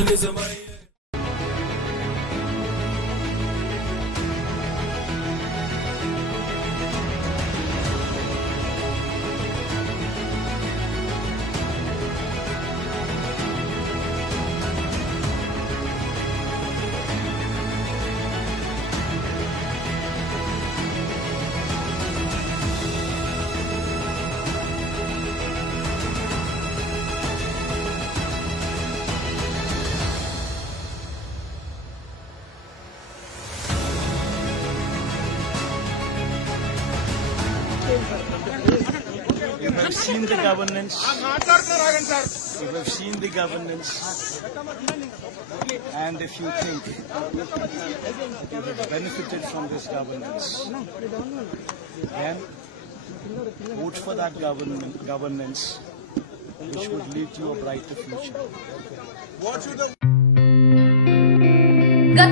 Capitalism. You have seen the governance. You have seen the governance. And if you think you have benefited from this governance, then vote for that governance which would lead to a brighter future.